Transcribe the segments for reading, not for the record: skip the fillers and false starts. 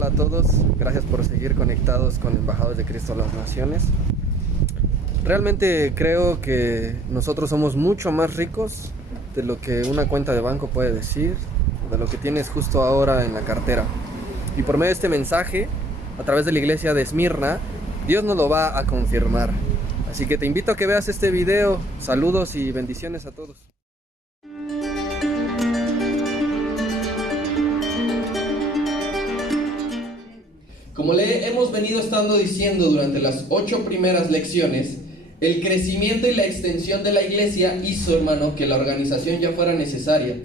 Hola a todos, gracias por seguir conectados con Embajadores de Cristo a las Naciones. Realmente creo que nosotros somos mucho más ricos de lo que una cuenta de banco puede decir, de lo que tienes justo ahora en la cartera. Y por medio de este mensaje, a través de la iglesia de Esmirna, Dios nos lo va a confirmar. Así que te invito a que veas este video. Saludos y bendiciones a todos. Como le hemos venido estando diciendo durante las 8 primeras lecciones, el crecimiento y la extensión de la iglesia hizo, hermano, que la organización ya fuera necesaria.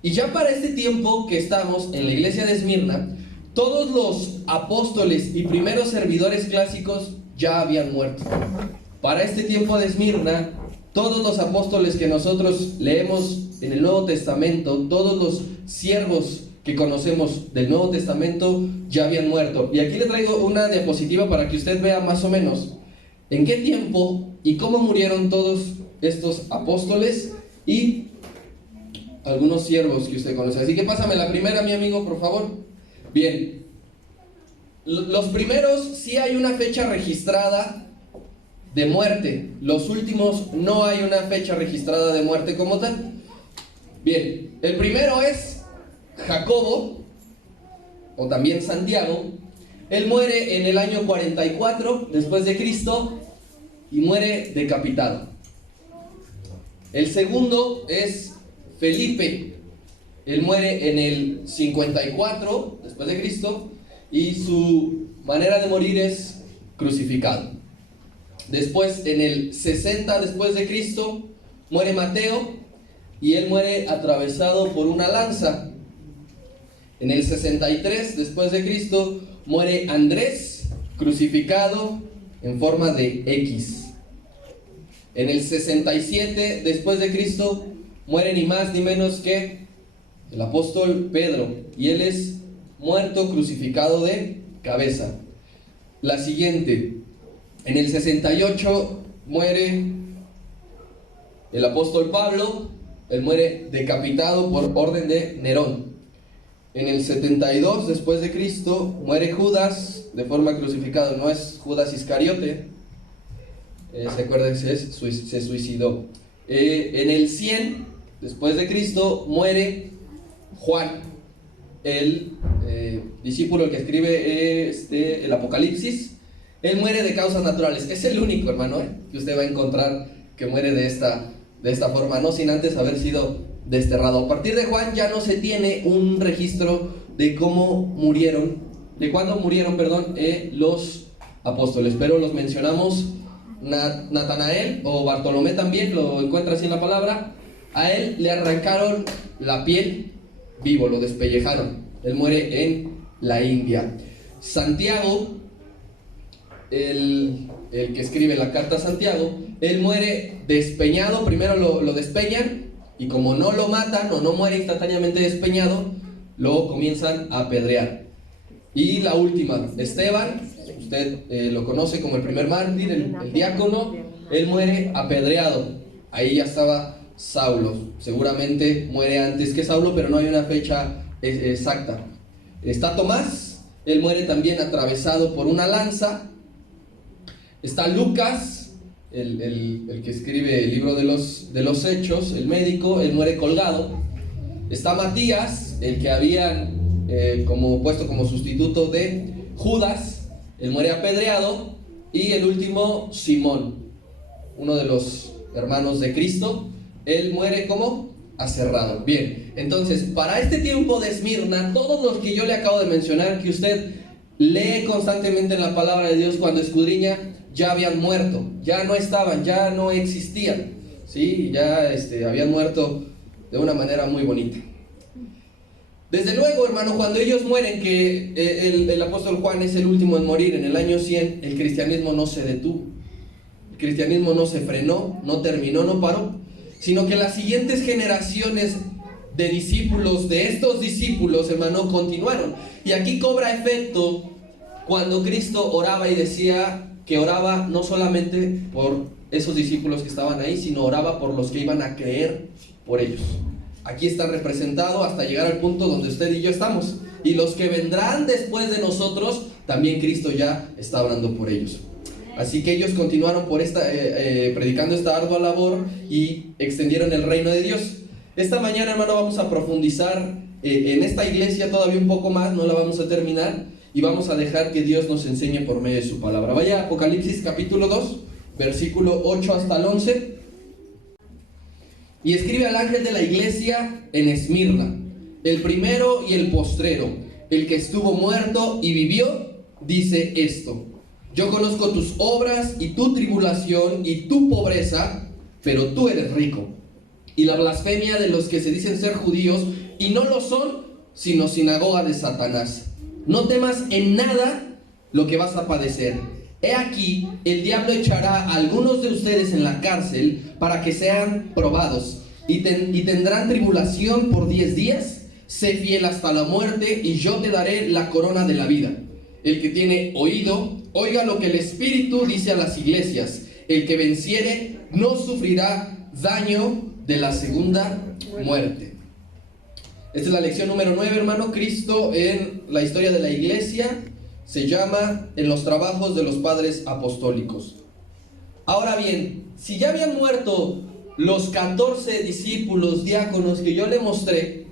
Y ya para este tiempo que estamos en la iglesia de Esmirna, todos los apóstoles y primeros servidores clásicos ya habían muerto. Para este tiempo de Esmirna, todos los apóstoles que nosotros leemos en el Nuevo Testamento, todos los siervos que conocemos del Nuevo Testamento ya habían muerto. Y aquí le traigo una diapositiva para que usted vea más o menos en qué tiempo y cómo murieron todos estos apóstoles y algunos siervos que usted conoce. Así que pásame la primera, mi amigo, por favor. Bien, los primeros sí hay una fecha registrada de muerte. Los últimos no hay una fecha registrada de muerte como tal. Bien, el primero es Jacobo, o también Santiago. Él muere en el año 44 después de Cristo y muere decapitado. El segundo es Felipe. Él muere en el 54 después de Cristo y su manera de morir es crucificado. Después, en el 60 después de Cristo, muere Mateo y él muere atravesado por una lanza. En el 63 después de Cristo muere Andrés, crucificado en forma de X. En el 67 después de Cristo muere ni más ni menos que el apóstol Pedro, y él es muerto crucificado de cabeza. La siguiente, en el 68 muere el apóstol Pablo, él muere decapitado por orden de Nerón. En el 72 después de Cristo muere Judas de forma crucificada. No es Judas Iscariote, se acuerdan que se suicidó. En el 100 después de Cristo muere Juan, el discípulo que escribe el Apocalipsis. Él muere de causas naturales. Es el único, hermano, que usted va a encontrar que muere de esta forma, no sin antes haber sido desterrado. A partir de Juan ya no se tiene un registro de cómo murieron, de cuándo murieron, los apóstoles, pero los mencionamos. Natanael o Bartolomé también lo encuentra así en la palabra. A él le arrancaron la piel vivo, lo despellejaron. Él muere en la India. Santiago, el que escribe la carta a Santiago, él muere despeñado. Primero lo despeñan, y como no lo matan o no muere instantáneamente despeñado, lo comienzan a apedrear. Y la última, Esteban, usted lo conoce como el primer mártir, el diácono. Él muere apedreado. Ahí ya estaba Saulo, seguramente muere antes que Saulo, pero no hay una fecha exacta. Está Tomás, él muere también atravesado por una lanza. Está Lucas, el que escribe el libro de los Hechos, el médico, él muere colgado. Está Matías, el que habían puesto como sustituto de Judas, él muere apedreado. Y el último, Simón, uno de los hermanos de Cristo, él muere como aserrado. Bien, entonces, para este tiempo de Esmirna, todos los que yo le acabo de mencionar, que usted lee constantemente en la palabra de Dios, cuando escudriña, ya habían muerto, ya no estaban, ya no existían, ¿sí? Ya habían muerto de una manera muy bonita. Desde luego, hermano, cuando ellos mueren, que el apóstol Juan es el último en morir en el año 100, el cristianismo no se detuvo, el cristianismo no se frenó, no terminó, no paró, sino que las siguientes generaciones de discípulos, de estos discípulos, hermano, continuaron. Y aquí cobra efecto cuando Cristo oraba y decía que oraba no solamente por esos discípulos que estaban ahí, sino oraba por los que iban a creer por ellos. Aquí está representado hasta llegar al punto donde usted y yo estamos. y los que vendrán después de nosotros, también Cristo ya está hablando por ellos. Así que ellos continuaron predicando esta ardua labor y extendieron el reino de Dios. Esta mañana, hermano, vamos a profundizar en esta iglesia todavía un poco más, no la vamos a terminar, y vamos a dejar que Dios nos enseñe por medio de su palabra. Vaya a Apocalipsis capítulo 2, versículo 8 hasta el 11. Y escribe al ángel de la iglesia en Esmirna, el primero y el postrero, el que estuvo muerto y vivió, dice esto: yo conozco tus obras y tu tribulación y tu pobreza, pero tú eres rico, y la blasfemia de los que se dicen ser judíos y no lo son, sino sinagoga de Satanás. No temas en nada lo que vas a padecer. He aquí, el diablo echará a algunos de ustedes en la cárcel para que sean probados, y tendrán tribulación por 10 días. Sé fiel hasta la muerte, y yo te daré la corona de la vida. El que tiene oído, oiga lo que el Espíritu dice a las iglesias. El que venciere no sufrirá daño de la segunda muerte. Esta es la lección número 9, hermano. Cristo en la historia de la iglesia se llama en los trabajos de los padres apostólicos. Ahora bien, si ya habían muerto los 14 discípulos diáconos que yo le mostré,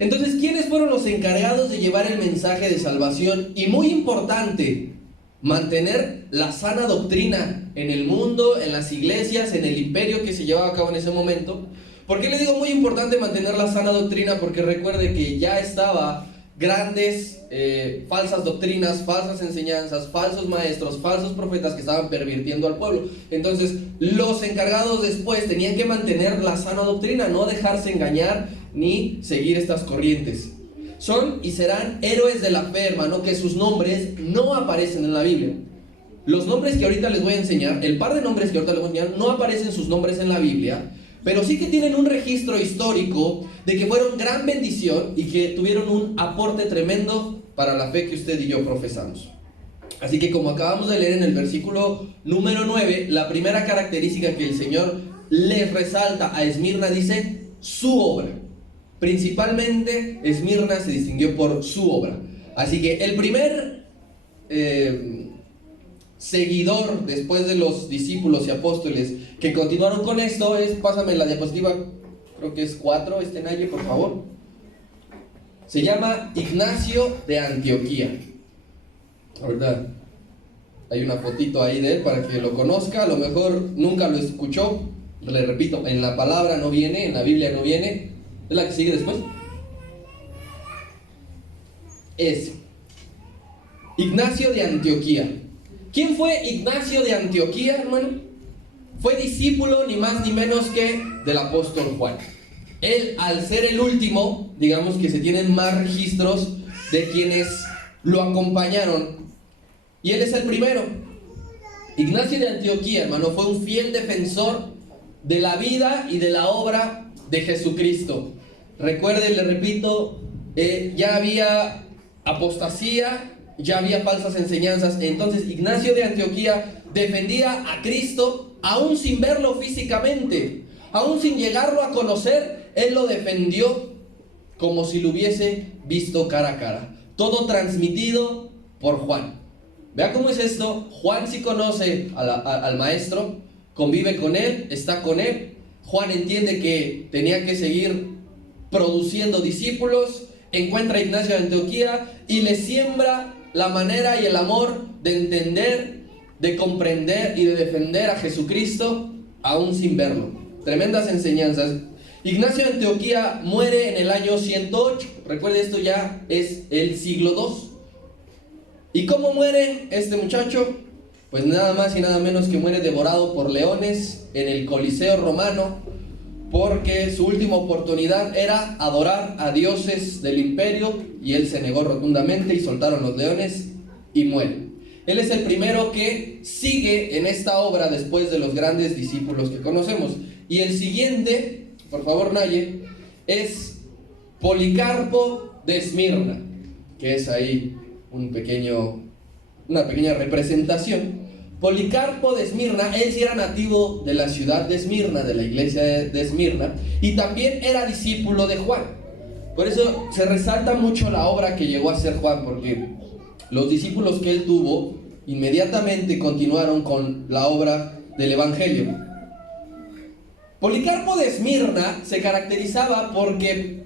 entonces, ¿quiénes fueron los encargados de llevar el mensaje de salvación? Y muy importante, mantener la sana doctrina en el mundo, en las iglesias, en el imperio que se llevaba a cabo en ese momento. ¿Por qué le digo muy importante mantener la sana doctrina? Porque recuerde que ya estaba grandes falsas doctrinas, falsas enseñanzas, falsos maestros, falsos profetas que estaban pervirtiendo al pueblo. Entonces, los encargados después tenían que mantener la sana doctrina, no dejarse engañar ni seguir estas corrientes. Son y serán héroes de la fe, hermano, que sus nombres no aparecen en la Biblia. Los nombres que ahorita les voy a enseñar, el par de nombres que ahorita les voy a enseñar, no aparecen sus nombres en la Biblia, pero sí que tienen un registro histórico de que fueron gran bendición y que tuvieron un aporte tremendo para la fe que usted y yo profesamos. Así que, como acabamos de leer en el versículo número 9, la primera característica que el Señor les resalta a Esmirna dice su obra. Principalmente Esmirna se distinguió por su obra. Así que el primer seguidor después de los discípulos y apóstoles que continuaron con esto es, pásame la diapositiva, creo que es 4, Naye, por favor. Se llama Ignacio de Antioquía. Ahorita hay una fotito ahí de él para que lo conozca. A lo mejor nunca lo escuchó. Le repito, en la palabra no viene, en la Biblia no viene. ¿Es la que sigue después? Es Ignacio de Antioquía. ¿Quién fue Ignacio de Antioquía, hermano? Fue discípulo ni más ni menos que del apóstol Juan. Él, al ser el último, digamos que se tienen más registros de quienes lo acompañaron, y él es el primero. Ignacio de Antioquía, hermano, fue un fiel defensor de la vida y de la obra de Jesucristo. Recuerde, le repito, ya había apostasía, ya había falsas enseñanzas. Entonces Ignacio de Antioquía defendía a Cristo aún sin verlo físicamente, aún sin llegarlo a conocer. Él lo defendió como si lo hubiese visto cara a cara. Todo transmitido por Juan. Vea cómo es esto. Juan sí conoce al maestro, convive con él, está con él. Juan entiende que tenía que seguir produciendo discípulos. Encuentra a Ignacio de Antioquía y le siembra la manera y el amor de entender, de comprender y de defender a Jesucristo aún sin verlo. Tremendas enseñanzas. Ignacio de Antioquía muere en el año 108. Recuerde, esto ya es el siglo II. ¿Y cómo muere este muchacho? Pues nada más y nada menos que muere devorado por leones en el Coliseo romano, porque su última oportunidad era adorar a dioses del imperio y él se negó rotundamente y soltaron los leones y muere. Él es el primero que sigue en esta obra después de los grandes discípulos que conocemos. Y el siguiente, por favor, Naye, es Policarpo de Esmirna, que es ahí una pequeña representación. Policarpo de Esmirna, él sí era nativo de la ciudad de Esmirna, de la iglesia de Esmirna, y también era discípulo de Juan. Por eso se resalta mucho la obra que llegó a hacer Juan, porque los discípulos que él tuvo inmediatamente continuaron con la obra del Evangelio. Policarpo de Esmirna se caracterizaba porque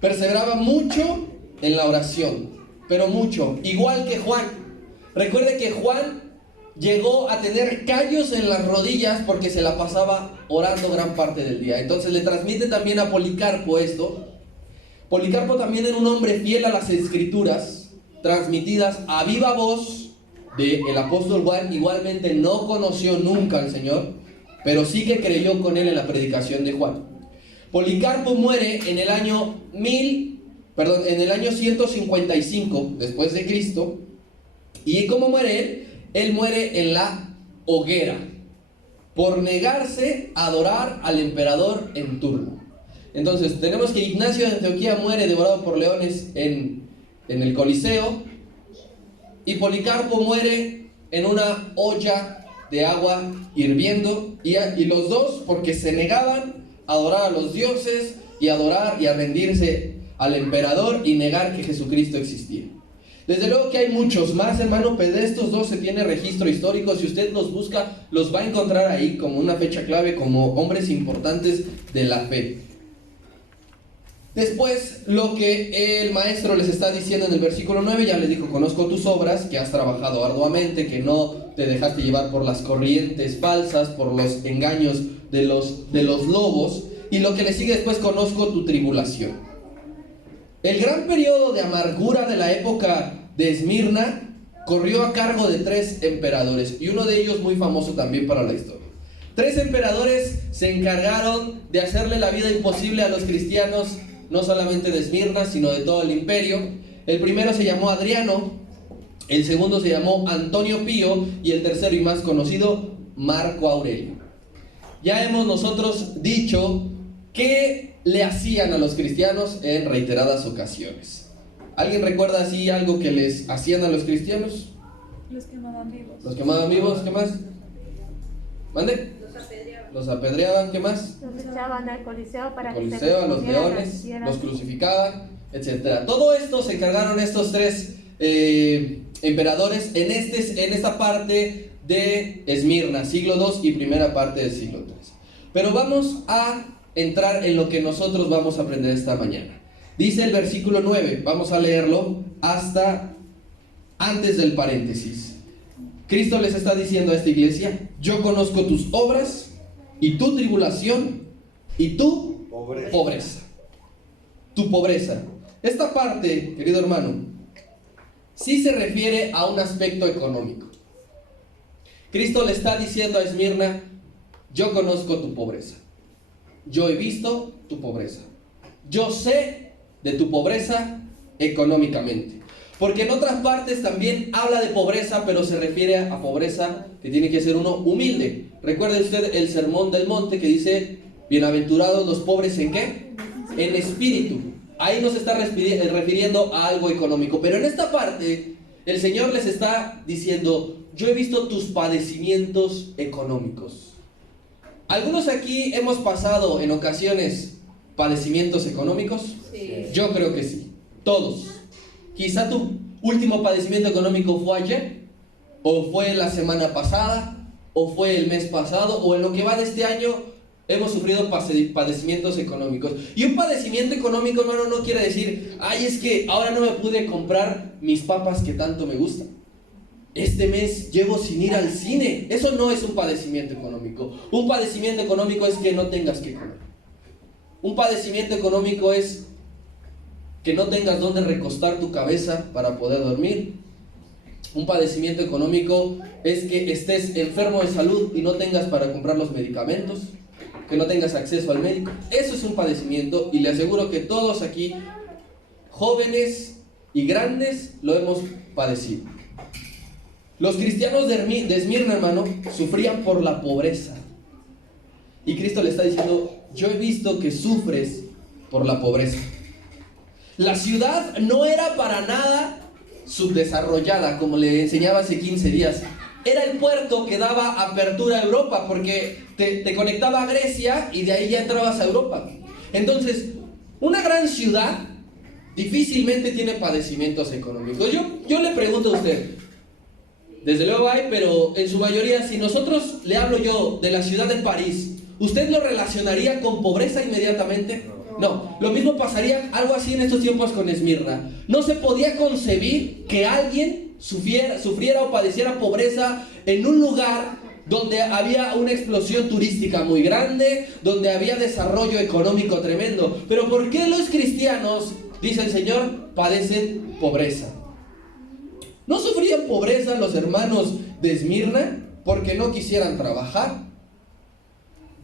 perseveraba mucho en la oración, pero mucho, igual que Juan. Recuerde que Juan llegó a tener callos en las rodillas porque se la pasaba orando gran parte del día. Entonces le transmite también a Policarpo esto. Policarpo también era un hombre fiel a las escrituras, transmitidas a viva voz del apóstol Juan. Igualmente no conoció nunca al Señor, pero sí que creyó con él en la predicación de Juan. Policarpo muere en el año 155 después de Cristo. ¿Y cómo muere él? Él muere en la hoguera por negarse a adorar al emperador en turno. Entonces tenemos que Ignacio de Antioquía muere devorado por leones en el Coliseo, y Policarpo muere en una olla de agua hirviendo, y los dos porque se negaban a adorar a los dioses y adorar y a rendirse al emperador y negar que Jesucristo existía. Desde luego que hay muchos más, hermano, pero de estos dos se tiene registro histórico. Si usted los busca, los va a encontrar ahí como una fecha clave, como hombres importantes de la fe. Después, lo que el maestro les está diciendo en el versículo 9, ya les dijo: conozco tus obras, que has trabajado arduamente, que no te dejaste llevar por las corrientes falsas, por los engaños de los lobos. Y lo que le sigue después: conozco tu tribulación. El gran periodo de amargura de la época de Esmirna corrió a cargo de 3 emperadores, y uno de ellos muy famoso también para la historia. 3 emperadores se encargaron de hacerle la vida imposible a los cristianos, no solamente de Esmirna, sino de todo el imperio. El primero se llamó Adriano, el segundo se llamó Antonio Pío, y el tercero y más conocido, Marco Aurelio. Ya hemos nosotros dicho que le hacían a los cristianos en reiteradas ocasiones. ¿Alguien recuerda así algo que les hacían a los cristianos? Los quemaban vivos. Los quemaban vivos, ¿qué más? ¿Mande? Los apedreaban, ¿qué más? Los echaban al Coliseo para Coliseo, que se a los comieran leones, las fieras. los crucificaban, etc. Todo esto se encargaron estos 3 emperadores en esta parte de Esmirna, siglo II y primera parte del siglo III. Pero vamos a entrar en lo que nosotros vamos a aprender esta mañana. Dice el versículo 9, vamos a leerlo hasta antes del paréntesis. Cristo les está diciendo a esta iglesia: yo conozco tus obras y tu tribulación y tu pobreza. Tu pobreza. Esta parte, querido hermano, sí se refiere a un aspecto económico. Cristo le está diciendo a Esmirna: yo conozco tu pobreza. Yo he visto tu pobreza. Yo sé de tu pobreza económicamente. Porque en otras partes también habla de pobreza, pero se refiere a pobreza que tiene que ser uno humilde. Recuerde usted el sermón del monte que dice: bienaventurados los pobres ¿en qué? En espíritu. Ahí no se está refiriendo a algo económico. Pero en esta parte el Señor les está diciendo: yo he visto tus padecimientos económicos. ¿Algunos aquí hemos pasado en ocasiones padecimientos económicos? Sí. Yo creo que sí, todos. Quizá tu último padecimiento económico fue ayer, o fue la semana pasada, o fue el mes pasado, o en lo que va de este año hemos sufrido padecimientos económicos. Y un padecimiento económico, hermano, no quiere decir: ay, es que ahora no me pude comprar mis papas que tanto me gustan. Este mes llevo sin ir al cine. Eso no es un padecimiento económico. Un padecimiento económico es que no tengas que comer. Un padecimiento económico es que no tengas donde recostar tu cabeza para poder dormir. Un padecimiento económico es que estés enfermo de salud y no tengas para comprar los medicamentos, que no tengas acceso al médico. Eso es un padecimiento, y le aseguro que todos aquí, jóvenes y grandes, lo hemos padecido. Los cristianos de Esmirna, hermano, sufrían por la pobreza. Y Cristo le está diciendo: yo he visto que sufres por la pobreza. La ciudad no era para nada subdesarrollada, como le enseñaba hace 15 días. Era el puerto que daba apertura a Europa, porque te conectaba a Grecia y de ahí ya entrabas a Europa. Entonces, Una gran ciudad difícilmente tiene padecimientos económicos. Yo le pregunto a usted, desde luego hay, pero en su mayoría, si nosotros le hablo yo de la ciudad de París, ¿usted lo relacionaría con pobreza inmediatamente? No, lo mismo pasaría algo así en estos tiempos con Esmirna. No se podía concebir que alguien sufriera o padeciera pobreza en un lugar donde había una explosión turística muy grande, donde había desarrollo económico tremendo. Pero ¿por qué los cristianos, dice el Señor, padecen pobreza? ¿No sufrían pobreza los hermanos de Esmirna porque no quisieran trabajar?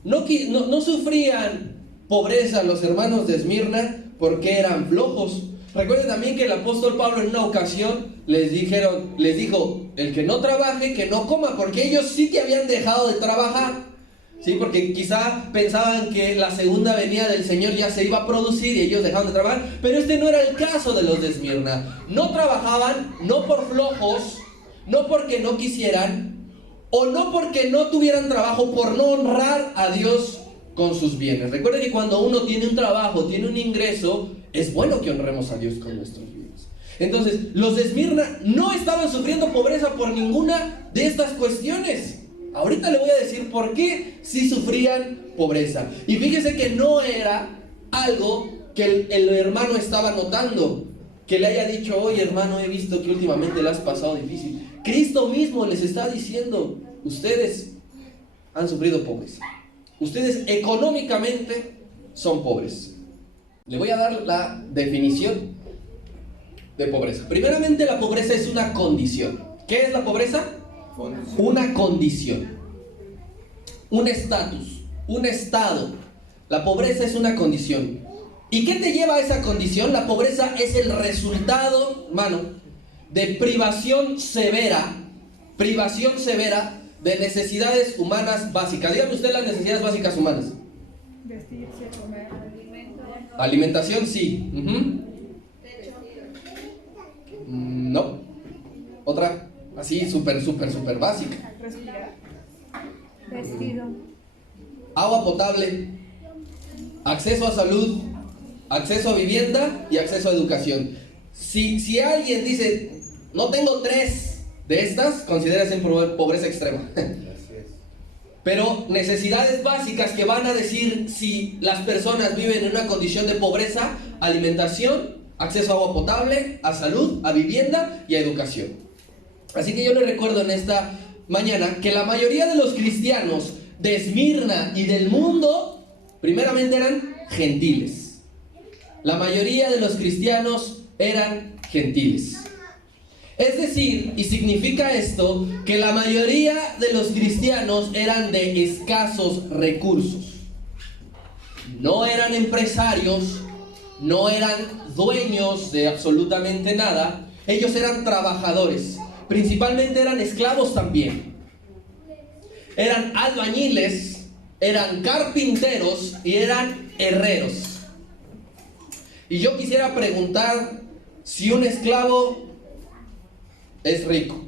¿No sufrían pobreza los hermanos de Esmirna porque eran flojos? Recuerden también que el apóstol Pablo en una ocasión les dijo, el que no trabaje, que no coma, porque ellos sí que habían dejado de trabajar, ¿sí? Porque quizá pensaban que la segunda venida del Señor ya se iba a producir y ellos dejaron de trabajar, pero este no era el caso de los de Esmirna. No trabajaban, no por flojos, no porque no quisieran, o no porque no tuvieran trabajo, por no honrar a Dios con sus bienes. Recuerden que cuando uno tiene un trabajo, tiene un ingreso, es bueno que honremos a Dios con nuestros bienes. Entonces, los de Esmirna no estaban sufriendo pobreza por ninguna de estas cuestiones. Ahorita le voy a decir por qué sí sufrían pobreza. Y fíjese que no era algo que el hermano estaba notando, que le haya dicho, oye hermano, he visto que últimamente le has pasado difícil. Cristo mismo les está diciendo, ustedes han sufrido pobreza. Ustedes económicamente son pobres. Le voy a dar la definición de pobreza. Primeramente, la pobreza es una condición. ¿Qué es la pobreza? Una condición, un estatus, un estado. La pobreza es una condición. ¿Y qué te lleva a esa condición? La pobreza es el resultado, hermano, de privación severa de necesidades humanas básicas. Dígame usted las necesidades básicas humanas. Vestirse, comer, alimentación, sí. No. Otra, así, súper básica. respirar, vestido, Agua potable, acceso a salud, acceso a vivienda y acceso a educación. Si alguien dice, no tengo 3 de estas, considérase en pobreza extrema. Pero necesidades básicas que van a decir si las personas viven en una condición de pobreza: alimentación, acceso a agua potable, a salud, a vivienda y a educación. Así que yo les recuerdo en esta mañana que la mayoría de los cristianos de Esmirna y del mundo, primeramente eran gentiles. La mayoría de los cristianos eran gentiles. Es decir, y significa esto, que la mayoría de los cristianos eran de escasos recursos. No eran empresarios, no eran dueños de absolutamente nada. Ellos eran trabajadores. Principalmente eran esclavos también. Eran albañiles, eran carpinteros y eran herreros. Y yo quisiera preguntar si un esclavo es rico.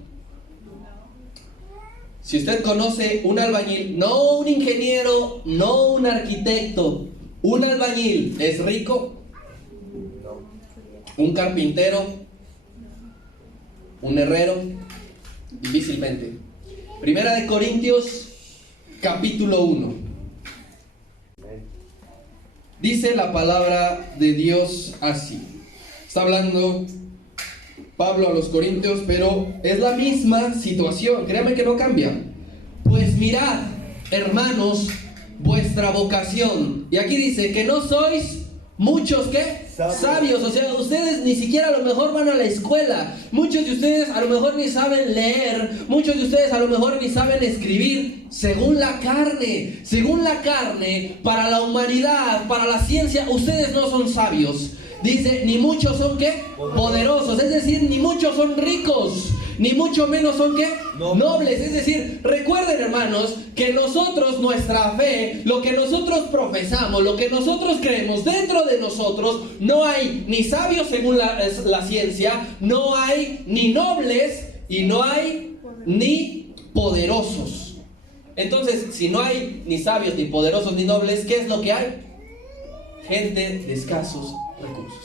Si usted conoce un albañil, no un ingeniero, no un arquitecto, un albañil, ¿es rico? ¿Un carpintero? ¿Un herrero? Difícilmente. Primera de Corintios, capítulo 1. Dice la palabra de Dios así. Está hablando Pablo a los Corintios, pero es la misma situación. Créanme que no cambia. Pues mirad, hermanos, vuestra vocación. Y aquí dice que no sois muchos, ¿qué? Sabios. O sea, ustedes ni siquiera a lo mejor van a la escuela. Muchos de ustedes a lo mejor ni saben leer. Muchos de ustedes a lo mejor ni saben escribir. Según la carne, para la humanidad, para la ciencia, ustedes no son sabios. Dice, ni muchos son, ¿qué? Poderosos. Es decir, ni muchos son ricos, ni mucho menos son, ¿qué? Nobles. Es decir, recuerden, hermanos, que nosotros, nuestra fe, lo que nosotros profesamos, lo que nosotros creemos, dentro de nosotros no hay ni sabios según la ciencia, no hay ni nobles y no hay ni poderosos. Entonces, si no hay ni sabios, ni poderosos, ni nobles, ¿qué es lo que hay? gente de escasos recursos.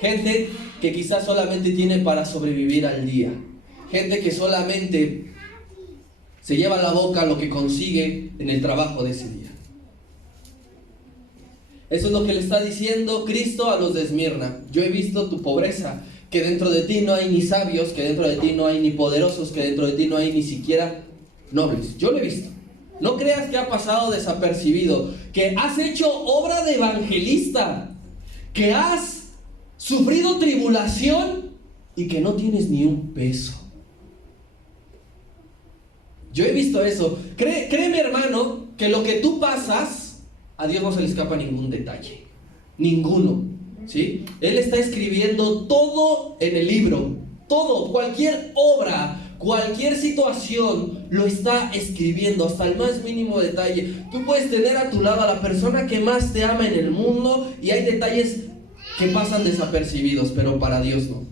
Gente que quizás solamente tiene para sobrevivir al día. Gente que solamente se lleva a la boca lo que consigue en el trabajo de ese día. Eso es lo que le está diciendo Cristo a los de Esmirna. Yo he visto tu pobreza, que dentro de ti no hay ni sabios, que dentro de ti no hay ni poderosos, que dentro de ti no hay ni siquiera nobles. Yo lo he visto. No creas que ha pasado desapercibido, que has hecho obra de evangelista, que has sufrido tribulación y que no tienes ni un peso. Yo he visto eso. Créeme, hermano, que lo que tú pasas, a Dios no se le escapa ningún detalle. Ninguno. ¿Sí? Él está escribiendo todo en el libro. Todo, cualquier obra, cualquier situación, lo está escribiendo hasta el más mínimo detalle. Tú puedes tener a tu lado a la persona que más te ama en el mundo y hay detalles que pasan desapercibidos, pero para Dios no.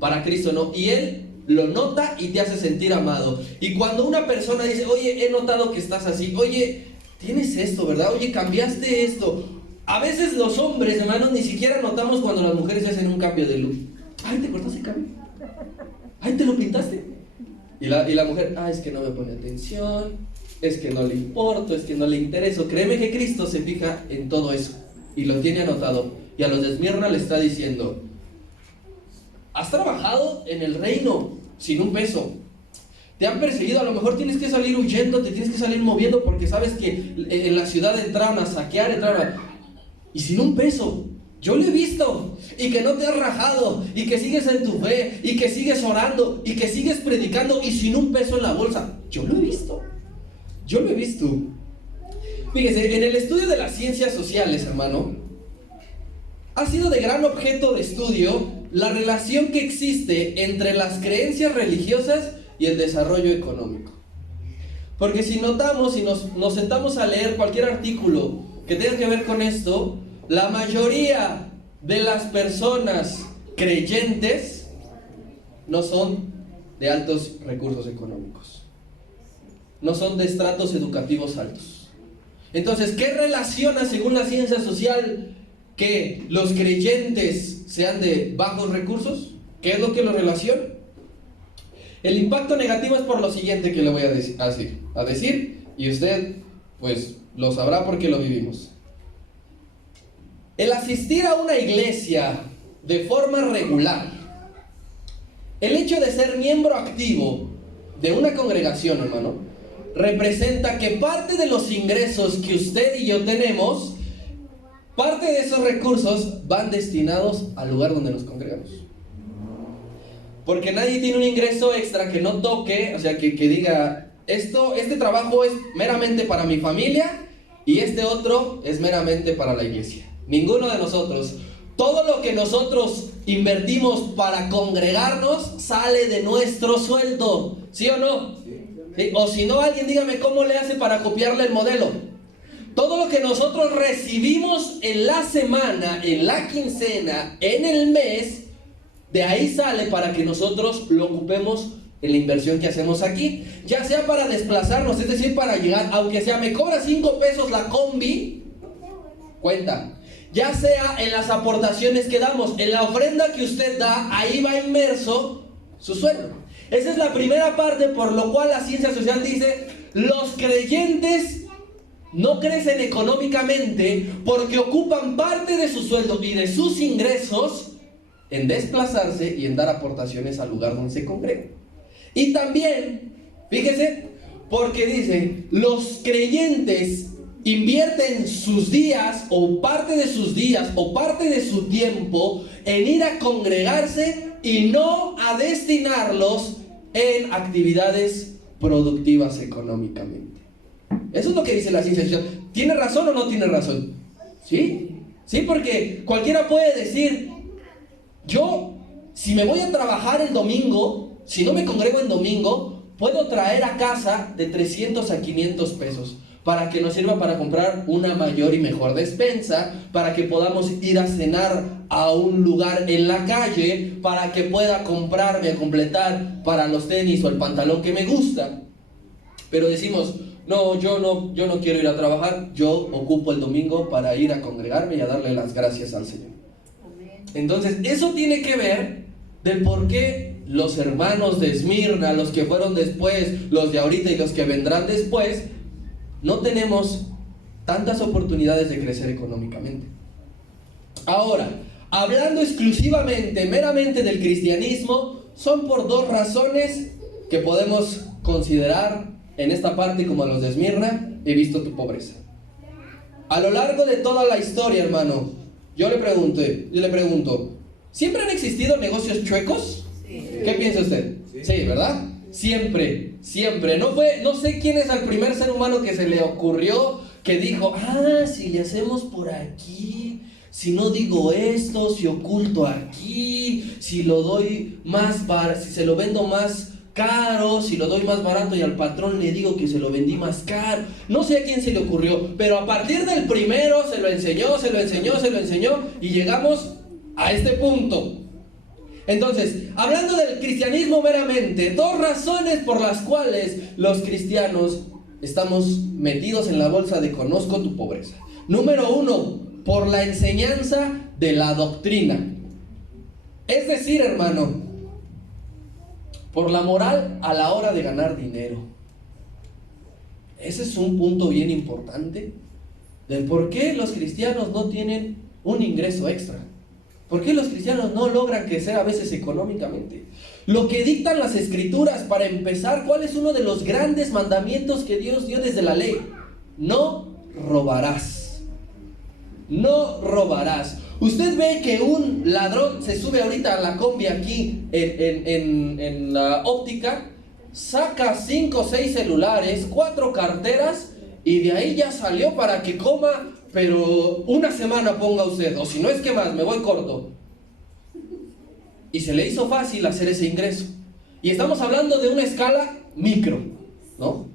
Para Cristo no. Y Él lo nota y te hace sentir amado. Y cuando una persona dice, oye, he notado que estás así, oye, tienes esto, ¿verdad? Oye, cambiaste esto. A veces los hombres, hermanos, ni siquiera notamos cuando las mujeres hacen un cambio de look. Ay, ¿te cortaste el cabello? Ay, ¿te lo pintaste? Y la mujer, es que no me pone atención, es que no le importo, es que no le intereso. Créeme que Cristo se fija en todo eso y lo tiene anotado. Y a los de Esmirna le está diciendo, has trabajado en el reino sin un peso. Te han perseguido, a lo mejor tienes que salir huyendo, te tienes que salir moviendo porque sabes que en la ciudad entraron a saquear, y sin un peso. Yo lo he visto, y que no te has rajado, y que sigues en tu fe, y que sigues orando, y que sigues predicando, y sin un peso en la bolsa. Yo lo he visto. Fíjese, en el estudio de las ciencias sociales, hermano, ha sido de gran objeto de estudio la relación que existe entre las creencias religiosas y el desarrollo económico. Porque si notamos y nos sentamos a leer cualquier artículo que tenga que ver con esto, la mayoría de las personas creyentes no son de altos recursos económicos, no son de estratos educativos altos. Entonces, ¿qué relaciona según la ciencia social que los creyentes sean de bajos recursos? ¿Qué es lo que lo relaciona? El impacto negativo es por lo siguiente que le voy a decir, y usted pues lo sabrá porque lo vivimos. El asistir a una iglesia de forma regular, el hecho de ser miembro activo de una congregación, hermano, representa que parte de los ingresos que usted y yo tenemos, parte de esos recursos van destinados al lugar donde nos congregamos. Porque nadie tiene un ingreso extra que no toque, o sea, que diga, este trabajo es meramente para mi familia y este otro es meramente para la iglesia. Ninguno de nosotros. Todo lo que nosotros invertimos para congregarnos sale de nuestro sueldo, ¿sí o no? ¿Sí? O si no, alguien dígame cómo le hace para copiarle el modelo. Todo lo que nosotros recibimos en la semana, en la quincena, en el mes, de ahí sale para que nosotros lo ocupemos en la inversión que hacemos aquí. Ya sea para desplazarnos, es decir, para llegar, aunque sea me cobra 5 pesos la combi, cuenta. Ya sea en las aportaciones que damos, en la ofrenda que usted da, ahí va inmerso su sueldo. Esa es la primera parte por lo cual la ciencia social dice, los creyentes no crecen económicamente porque ocupan parte de su sueldo y de sus ingresos en desplazarse y en dar aportaciones al lugar donde se congregan. Y también, fíjese, porque dice, los creyentes invierten sus días o parte de sus días o parte de su tiempo en ir a congregarse y no a destinarlos en actividades productivas económicamente. Eso es lo que dice la ciencia social. ¿Tiene razón o no tiene razón? Sí, sí, porque cualquiera puede decir, yo, si me voy a trabajar el domingo, si no me congrego en domingo, puedo traer a casa de 300 a 500 pesos para que nos sirva para comprar una mayor y mejor despensa, para que podamos ir a cenar a un lugar en la calle, para que pueda comprarme a completar para los tenis o el pantalón que me gusta. Pero decimos, no, yo no quiero ir a trabajar, yo ocupo el domingo para ir a congregarme y a darle las gracias al Señor. Entonces, eso tiene que ver del por qué los hermanos de Esmirna, los que fueron después, los de ahorita y los que vendrán después, no tenemos tantas oportunidades de crecer económicamente. Ahora, hablando exclusivamente, meramente del cristianismo, son por dos razones que podemos considerar en esta parte como a los de Esmirna: he visto tu pobreza. A lo largo de toda la historia, hermano, yo le pregunto, ¿siempre han existido negocios chuecos? Sí. ¿Qué piensa usted? Sí, ¿verdad? Siempre. No sé quién es el primer ser humano que se le ocurrió, que dijo, si le hacemos por aquí, si no digo esto, si oculto aquí, si lo doy más barato, si se lo vendo más caro, si lo doy más barato y al patrón le digo que se lo vendí más caro. No sé a quién se le ocurrió, pero a partir del primero se lo enseñó y llegamos a este punto. Entonces, hablando del cristianismo meramente, dos razones por las cuales los cristianos estamos metidos en la bolsa de conozco tu pobreza. Número uno, por la enseñanza de la doctrina. Es decir, hermano, por la moral a la hora de ganar dinero. Ese es un punto bien importante del por qué los cristianos no tienen un ingreso extra. ¿Por qué los cristianos no logran crecer a veces económicamente? Lo que dictan las escrituras, para empezar, ¿cuál es uno de los grandes mandamientos que Dios dio desde la ley? No robarás. No robarás. Usted ve que un ladrón se sube ahorita a la combi aquí en la óptica, saca 5 o 6 celulares, 4 carteras y de ahí ya salió para que coma, pero una semana ponga usted, o si no es que más, me voy corto. Y se le hizo fácil hacer ese ingreso. Y estamos hablando de una escala micro, ¿no?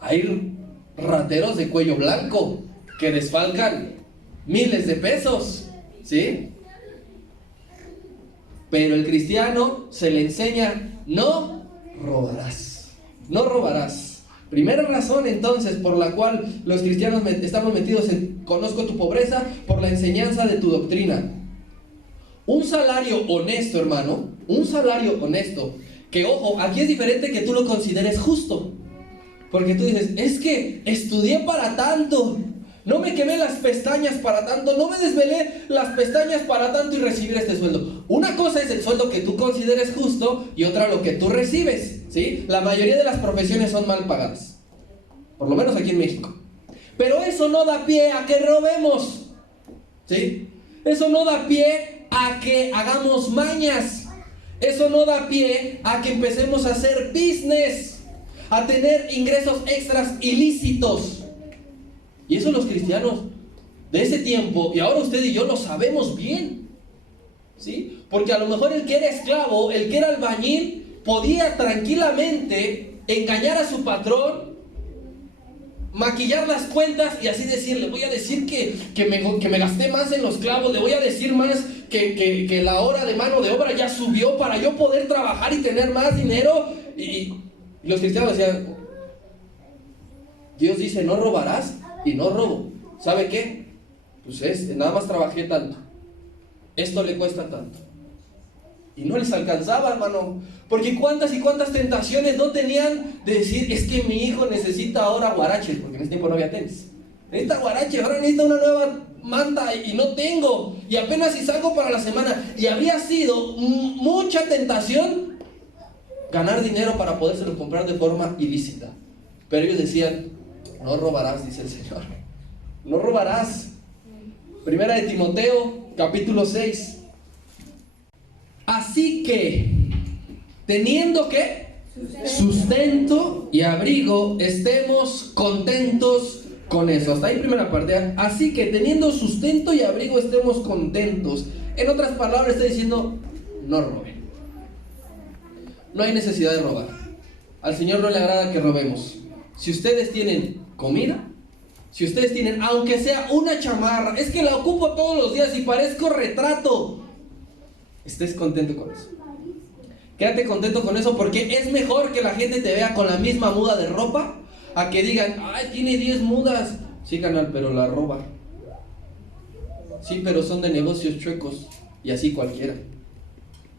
Hay rateros de cuello blanco que desfalcan miles de pesos, ¿sí? Pero el cristiano se le enseña, no robarás. No robarás. Primera razón entonces por la cual los cristianos estamos metidos en conozco tu pobreza, por la enseñanza de tu doctrina. Un salario honesto, hermano, un salario honesto, que ojo, aquí es diferente que tú lo consideres justo, porque tú dices, es que estudié para tanto, no me quemé las pestañas para tanto, no me desvelé las pestañas para tanto y recibir este sueldo. Una cosa es el sueldo que tú consideres justo y otra lo que tú recibes, ¿sí? La mayoría de las profesiones son mal pagadas, por lo menos aquí en México. Pero eso no da pie a que robemos, ¿sí? Eso no da pie a que hagamos mañas. Eso no da pie a que empecemos a hacer business, a tener ingresos extras ilícitos. Y eso los cristianos de ese tiempo, y ahora usted y yo lo sabemos bien, ¿sí? Porque a lo mejor el que era esclavo, el que era albañil, podía tranquilamente engañar a su patrón, maquillar las cuentas y así decir, le voy a decir que me gasté más en los clavos, le voy a decir más que la hora de mano de obra ya subió para yo poder trabajar y tener más dinero. Y los cristianos decían, Dios dice, no robarás, y no robo. ¿Sabe qué? Pues nada más trabajé tanto, esto le cuesta tanto. Y no les alcanzaba, hermano, porque cuántas y cuántas tentaciones no tenían de decir, es que mi hijo necesita ahora guaraches, porque en ese tiempo no había tenis. Necesita guaraches, ahora necesita una nueva manta y no tengo, y apenas si salgo para la semana. Y habría sido mucha tentación ganar dinero para podérselo comprar de forma ilícita. Pero ellos decían, no robarás, dice el Señor. No robarás. Primera de Timoteo, capítulo 6. Así que, teniendo ¿qué? Sustento y abrigo, estemos contentos con eso. Hasta ahí primera parte. Así que, teniendo sustento y abrigo, estemos contentos. En otras palabras, está diciendo, no roben. No hay necesidad de robar. Al Señor no le agrada que robemos. Si ustedes tienen comida, si ustedes tienen, aunque sea una chamarra, es que la ocupo todos los días y parezco retrato, estés contento con eso. Quédate contento con eso, porque es mejor que la gente te vea con la misma muda de ropa a que digan, ay, tiene 10 mudas. Sí, canal, pero la roba. Sí, pero son de negocios chuecos. Y así cualquiera.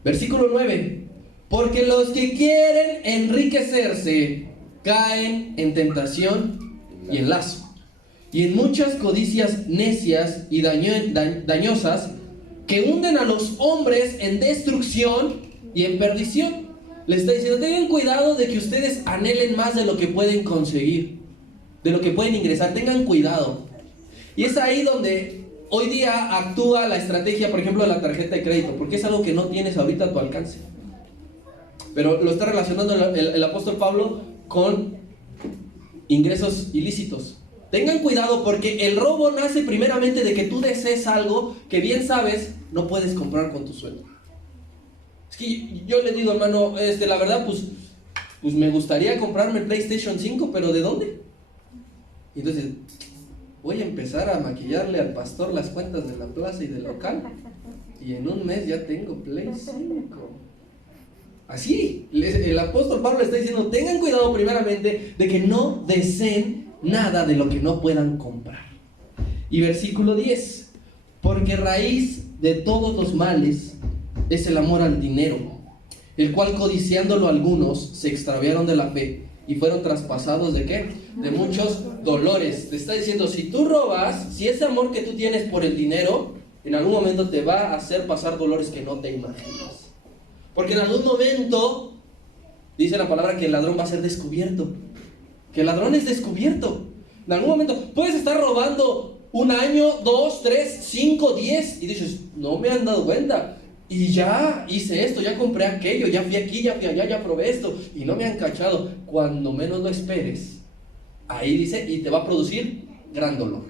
Versículo 9. Porque los que quieren enriquecerse caen en tentación y en lazo, y en muchas codicias necias y dañosas, que hunden a los hombres en destrucción y en perdición. Le está diciendo, tengan cuidado de que ustedes anhelen más de lo que pueden conseguir, de lo que pueden ingresar, tengan cuidado. Y es ahí donde hoy día actúa la estrategia, por ejemplo, de la tarjeta de crédito, porque es algo que no tienes ahorita a tu alcance. Pero lo está relacionando el apóstol Pablo con ingresos ilícitos. Tengan cuidado, porque el robo nace primeramente de que tú desees algo que bien sabes no puedes comprar con tu sueldo. Es que yo le digo, hermano, la verdad, pues me gustaría comprarme el PlayStation 5, pero ¿de dónde? Y entonces, voy a empezar a maquillarle al pastor las cuentas de la plaza y del local, y en un mes ya tengo Play 5. Así, el apóstol Pablo está diciendo, tengan cuidado primeramente de que no deseen nada de lo que no puedan comprar. Y versículo 10, porque raíz de todos los males es el amor al dinero, el cual codiciándolo algunos se extraviaron de la fe y fueron traspasados ¿de qué? De muchos dolores. Te está diciendo, si tú robas, si ese amor que tú tienes por el dinero, en algún momento te va a hacer pasar dolores que no te imaginas. Porque en algún momento, dice la palabra, que el ladrón va a ser descubierto. Que el ladrón es descubierto. En algún momento, puedes estar robando 1 año, 2, 3, 5, 10, y dices, no me han dado cuenta. Y ya hice esto, ya compré aquello, ya fui aquí, ya fui allá, ya probé esto, y no me han cachado. Cuando menos lo esperes, ahí dice, y te va a producir gran dolor.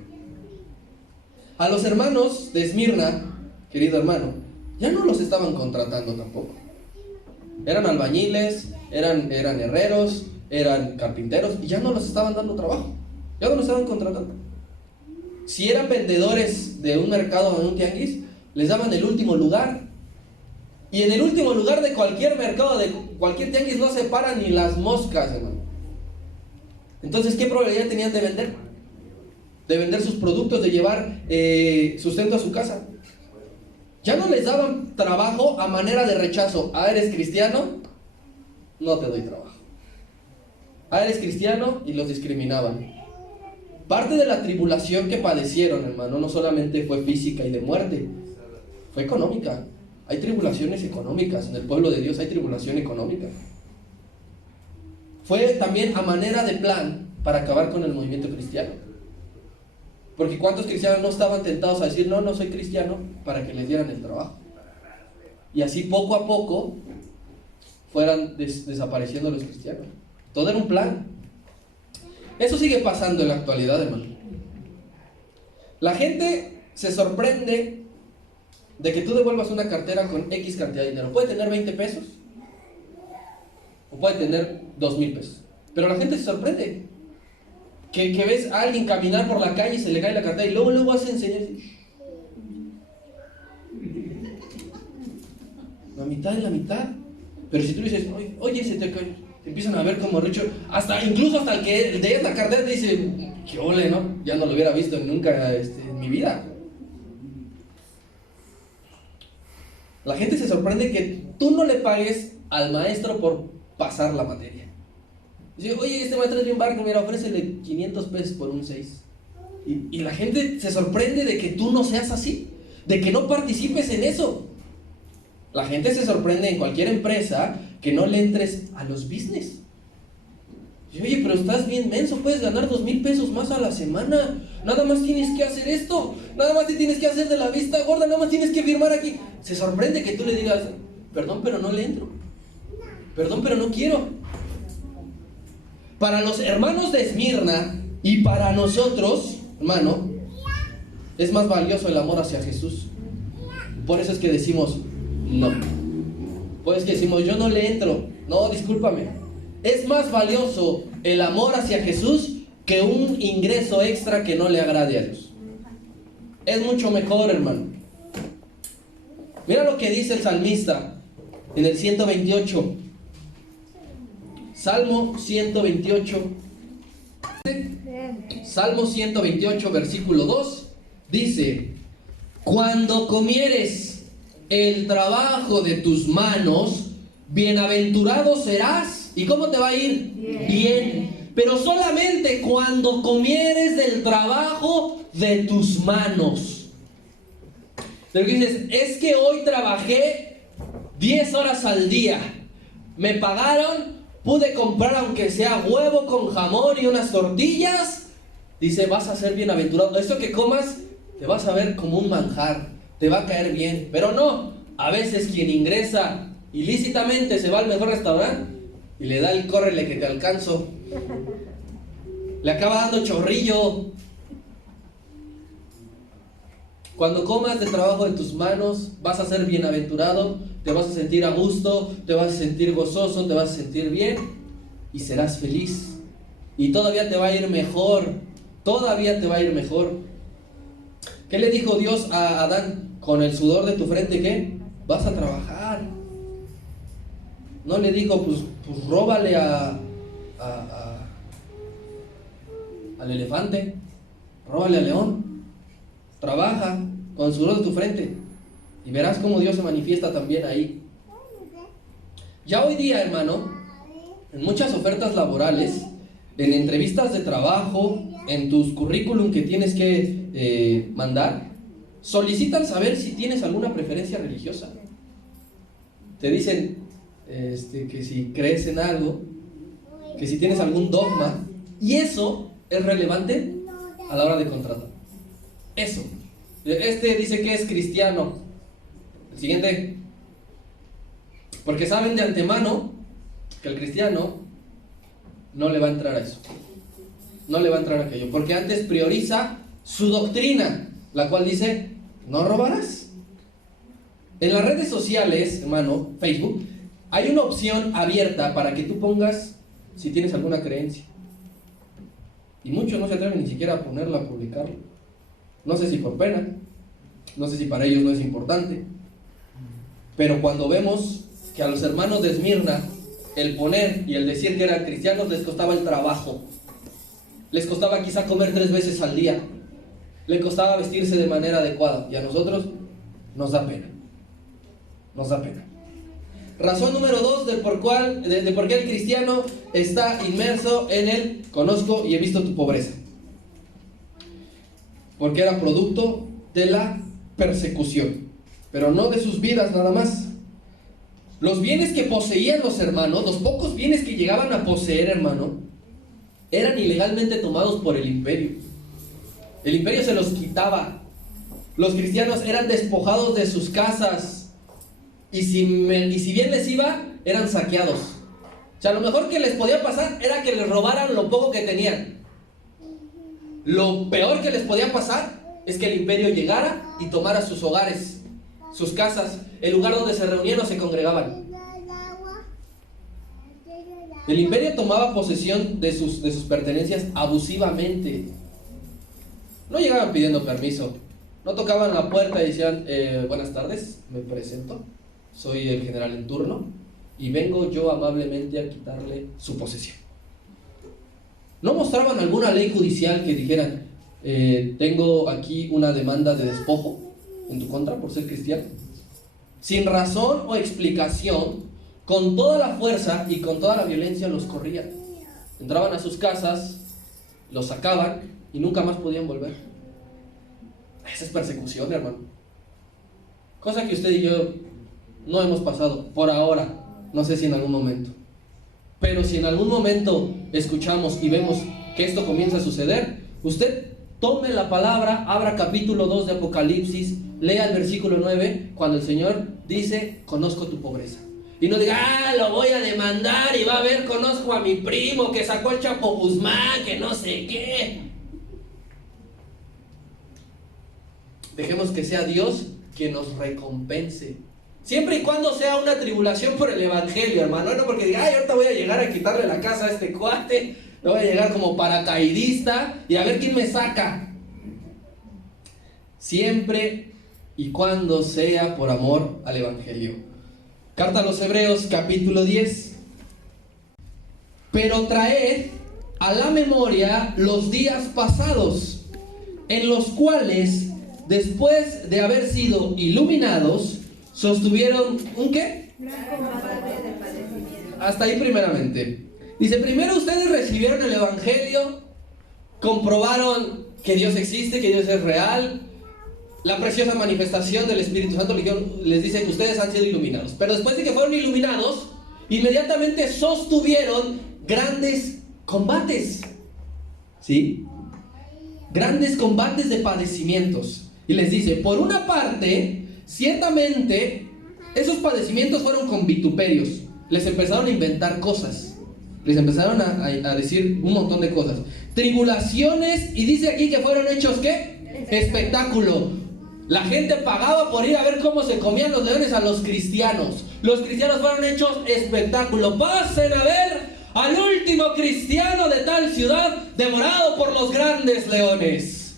A los hermanos de Esmirna, querido hermano, ya no los estaban contratando tampoco. Eran albañiles, eran herreros, eran carpinteros, y ya no los estaban dando trabajo, ya no los estaban contratando. Si eran vendedores de un mercado o de un tianguis, les daban el último lugar. Y en el último lugar de cualquier mercado, de cualquier tianguis, no se paran ni las moscas, hermano. Entonces, ¿qué probabilidad tenían de vender? De vender sus productos, de llevar sustento a su casa. Ya no les daban trabajo a manera de rechazo. Ah, ¿eres cristiano? No te doy trabajo. Ah, ¿eres cristiano? Y los discriminaban. Parte de la tribulación que padecieron, hermano, no solamente fue física y de muerte, fue económica. Hay tribulaciones económicas, en el pueblo de Dios hay tribulación económica. Fue también a manera de plan para acabar con el movimiento cristiano. Porque ¿cuántos cristianos no estaban tentados a decir, no soy cristiano, para que les dieran el trabajo? Y así poco a poco fueran desapareciendo los cristianos. Todo era un plan. Eso sigue pasando en la actualidad, hermano. La gente se sorprende de que tú devuelvas una cartera con X cantidad de dinero. Puede tener 20 pesos o puede tener 2,000 pesos. Pero la gente se sorprende que ves a alguien caminar por la calle y se le cae la cartera y luego hacen señales. La mitad es la mitad. Pero si tú dices, oye, se te cae, te empiezan a ver como Richard, incluso hasta el que de la cartera te dice, qué ole, ¿no? Ya no lo hubiera visto nunca en mi vida. La gente se sorprende que tú no le pagues al maestro por pasar la materia. Dice, oye, este maestro es bien barco, mira, ofrécele 500 pesos por un 6. Y la gente se sorprende de que tú no seas así, de que no participes en eso. La gente se sorprende en cualquier empresa que no le entres a los business. Dice, oye, pero estás bien menso, puedes ganar 2,000 pesos más a la semana. Nada más tienes que hacer esto, nada más te tienes que hacer de la vista gorda, nada más tienes que firmar aquí. Se sorprende que tú le digas, perdón, pero no le entro. Perdón, pero no quiero. Para los hermanos de Esmirna y para nosotros, hermano, es más valioso el amor hacia Jesús. Por eso es que decimos no. Por eso es que decimos yo no le entro. No, discúlpame. Es más valioso el amor hacia Jesús que un ingreso extra que no le agrade a Dios. Es mucho mejor, hermano. Mira lo que dice el salmista en el 128. Salmo 128, Salmo 128, versículo 2, dice: cuando comieres el trabajo de tus manos, bienaventurado serás. ¿Y cómo te va a ir? Bien. Pero solamente cuando comieres del trabajo de tus manos. Pero que dices, es que hoy trabajé 10 horas al día, me pagaron, pude comprar aunque sea huevo con jamón y unas tortillas. Dice, vas a ser bienaventurado. Esto que comas te vas a ver como un manjar, te va a caer bien. Pero no, a veces quien ingresa ilícitamente se va al mejor restaurante y le da el córrele que te alcanzo, le acaba dando chorrillo. Cuando comas del trabajo de tus manos, vas a ser bienaventurado, te vas a sentir a gusto, te vas a sentir gozoso, te vas a sentir bien y serás feliz. Y todavía te va a ir mejor, todavía te va a ir mejor. ¿Qué le dijo Dios a Adán? Con el sudor de tu frente, ¿qué? Vas a trabajar. No le dijo, pues róbale al elefante, róbale al león. Trabaja con el sudor de tu frente y verás cómo Dios se manifiesta también ahí. Ya hoy día, hermano, en muchas ofertas laborales, en entrevistas de trabajo, en tus currículum que tienes que mandar, solicitan saber si tienes alguna preferencia religiosa. Te dicen que si crees en algo, que si tienes algún dogma, y eso es relevante a la hora de contratar. Eso. Dice que es cristiano. El siguiente. Porque saben de antemano que el cristiano no le va a entrar a eso. No le va a entrar a aquello. Porque antes prioriza su doctrina, la cual dice, no robarás. En las redes sociales, hermano, Facebook, hay una opción abierta para que tú pongas si tienes alguna creencia. Y muchos no se atreven ni siquiera a ponerla, a publicarla. No sé si por pena, no sé si para ellos no es importante, pero cuando vemos que a los hermanos de Esmirna el poner y el decir que eran cristianos les costaba el trabajo, les costaba quizá comer 3 veces al día, les costaba vestirse de manera adecuada, y a nosotros nos da pena, nos da pena. Razón número 2 de por qué el cristiano está inmerso en el conozco y he visto tu pobreza. Porque era producto de la persecución, pero no de sus vidas nada más. Los bienes que poseían los hermanos, los pocos bienes que llegaban a poseer, hermano, eran ilegalmente tomados por el imperio. El imperio se los quitaba. Los cristianos eran despojados de sus casas, y si bien les iba, eran saqueados. O sea, lo mejor que les podía pasar era que les robaran lo poco que tenían. Lo peor que les podía pasar es que el imperio llegara y tomara sus hogares, sus casas, el lugar donde se reunían o se congregaban. El imperio tomaba posesión de sus pertenencias abusivamente. No llegaban pidiendo permiso, no tocaban la puerta y decían, buenas tardes, me presento, soy el general en turno y vengo yo amablemente a quitarle su posesión. No mostraban alguna ley judicial que dijeran, tengo aquí una demanda de despojo en tu contra por ser cristiano. Sin razón o explicación, con toda la fuerza y con toda la violencia los corrían. Entraban a sus casas, los sacaban y nunca más podían volver. Esa es persecución, hermano. Cosa que usted y yo no hemos pasado por ahora, no sé si en algún momento. Pero si en algún momento escuchamos y vemos que esto comienza a suceder, usted tome la palabra, abra capítulo 2 de Apocalipsis, lea el versículo 9, cuando el Señor dice, conozco tu pobreza. Y no diga, lo voy a demandar y va a ver, conozco a mi primo que sacó el Chapo Guzmán, que no sé qué. Dejemos que sea Dios quien nos recompense. Siempre y cuando sea una tribulación por el evangelio, hermano. No porque diga, ahorita voy a llegar a quitarle la casa a este cuate, le voy a llegar como paracaidista y a ver quién me saca. Siempre y cuando sea por amor al evangelio. Carta a los Hebreos, capítulo 10. Pero traed a la memoria los días pasados, en los cuales, después de haber sido iluminados, sostuvieron ¿un qué? Hasta ahí primeramente. Dice, primero ustedes recibieron el Evangelio, comprobaron que Dios existe, que Dios es real, la preciosa manifestación del Espíritu Santo les dice que ustedes han sido iluminados. Pero después de que fueron iluminados, inmediatamente sostuvieron grandes combates. ¿Sí? Grandes combates de padecimientos. Y les dice, por una parte, ciertamente, esos padecimientos fueron con vituperios. Les empezaron a inventar cosas. Les empezaron a decir un montón de cosas. Tribulaciones, y dice aquí que fueron hechos, ¿qué? Espectáculo. La gente pagaba por ir a ver cómo se comían los leones a los cristianos. Los cristianos fueron hechos espectáculo. Pasen a ver al último cristiano de tal ciudad devorado por los grandes leones.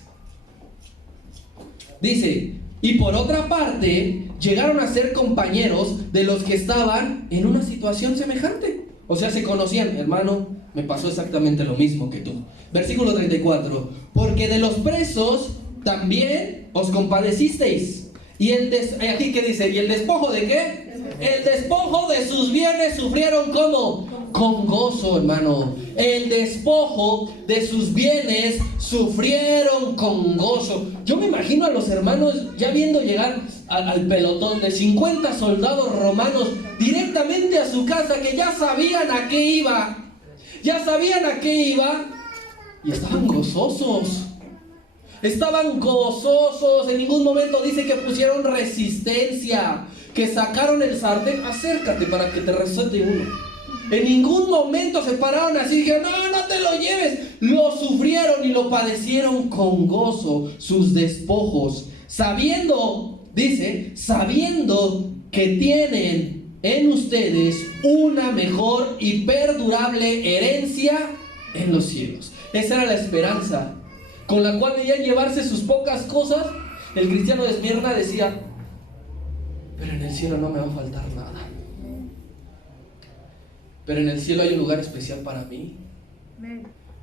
Dice, y por otra parte, llegaron a ser compañeros de los que estaban en una situación semejante. O sea, se conocían, hermano, me pasó exactamente lo mismo que tú. Versículo 34, porque de los presos también os compadecisteis. Y aquí que dice, ¿y el despojo de qué? El despojo de sus bienes sufrieron ¿cómo? Con gozo, hermano. El despojo de sus bienes sufrieron con gozo. Yo me imagino a los hermanos ya viendo llegar al pelotón de 50 soldados romanos directamente a su casa, que ya sabían a qué iba. Ya sabían a qué iba. Y estaban gozosos. Estaban gozosos. En ningún momento dice que pusieron resistencia, que sacaron el sartén. Acércate para que te recete uno. En ningún momento se pararon así y dijeron, no te lo lleves. Lo sufrieron y lo padecieron con gozo, sus despojos, sabiendo, dice, sabiendo que tienen en ustedes una mejor y perdurable herencia en los cielos. Esa era la esperanza con la cual debían llevarse sus pocas cosas. El cristiano de Esmirna decía, pero en el cielo no me va a faltar nada. Pero en el cielo hay un lugar especial para mí.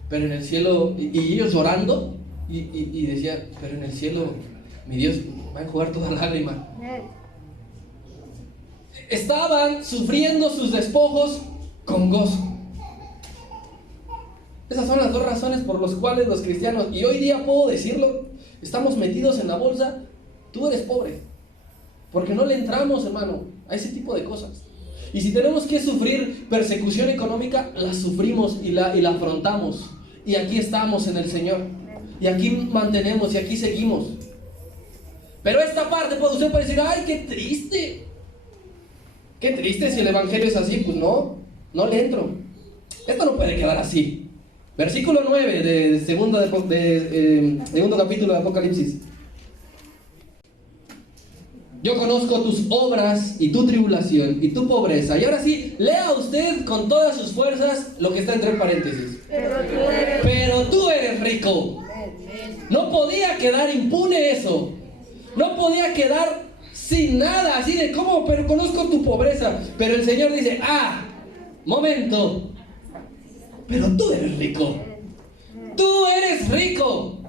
Pero en el cielo, y ellos llorando, y decía, pero en el cielo, mi Dios, va a enjugar toda lágrima. Estaban sufriendo sus despojos con gozo. Esas son las dos razones por las cuales los cristianos, y hoy día puedo decirlo, estamos metidos en la bolsa. Tú eres pobre, porque no le entramos, hermano, a ese tipo de cosas. Y si tenemos que sufrir persecución económica, la sufrimos y la afrontamos. Y aquí estamos en el Señor. Y aquí mantenemos y aquí seguimos. Pero esta parte, pues usted puede decir, ¡ay, qué triste! Qué triste si el Evangelio es así. Pues no le entro. Esto no puede quedar así. Versículo 9 de segundo capítulo de Apocalipsis. Yo conozco tus obras y tu tribulación y tu pobreza. Y ahora sí, lea usted con todas sus fuerzas lo que está entre paréntesis. Pero tú eres rico. No podía quedar impune eso. No podía quedar sin nada, así de ¿cómo? Pero conozco tu pobreza. Pero el Señor dice, momento. Pero tú eres rico. Tú eres rico.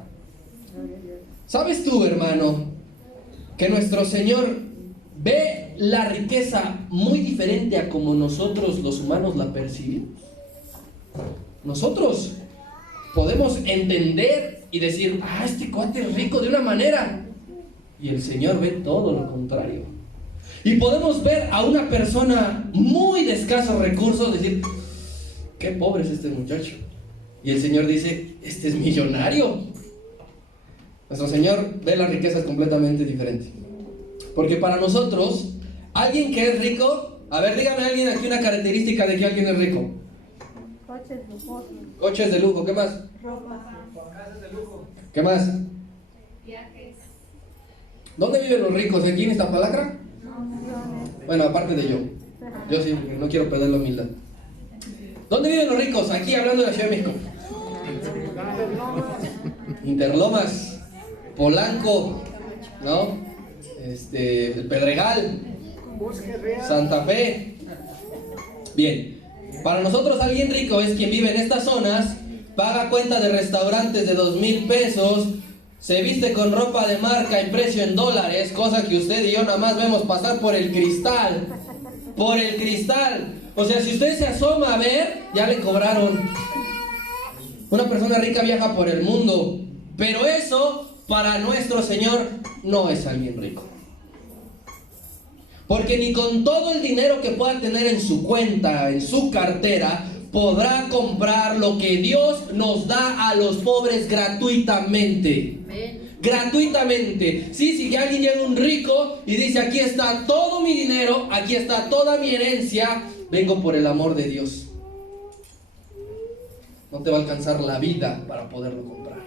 ¿Sabes tú, hermano, que nuestro Señor ve la riqueza muy diferente a como nosotros los humanos la percibimos? Nosotros podemos entender y decir, este cuate es rico de una manera, y el Señor ve todo lo contrario. Y podemos ver a una persona muy de escasos recursos decir, qué pobre es este muchacho, y el Señor dice, este es millonario. Nuestro Señor ve las riquezas completamente diferente. Porque para nosotros, alguien que es rico, a ver, dígame a alguien aquí una característica de que alguien es rico. Coches lujosos. Coches de lujo, ¿qué más? Ropa. Casas de lujo. ¿Qué más? Viajes. ¿Dónde viven los ricos? ¿Aquí en Iztapalacra? Mansiones. Bueno, aparte de yo. Yo sí, porque no quiero perder la humildad. ¿Dónde viven los ricos? Aquí, hablando de la Ciudad de México. Interlomas, Polanco, ¿no? El Pedregal, Santa Fe. Bien, para nosotros alguien rico es quien vive en estas zonas, paga cuenta de restaurantes de 2,000 pesos, se viste con ropa de marca y precio en dólares, cosa que usted y yo nada más vemos pasar por el cristal. Por el cristal. O sea, si usted se asoma a ver, ya le cobraron. Una persona rica viaja por el mundo, pero eso para nuestro Señor no es alguien rico. Porque ni con todo el dinero que pueda tener en su cuenta, en su cartera, podrá comprar lo que Dios nos da a los pobres gratuitamente. Gratuitamente. Sí, si alguien llega un rico y dice: aquí está todo mi dinero, aquí está toda mi herencia, vengo por el amor de Dios. No te va a alcanzar la vida para poderlo comprar,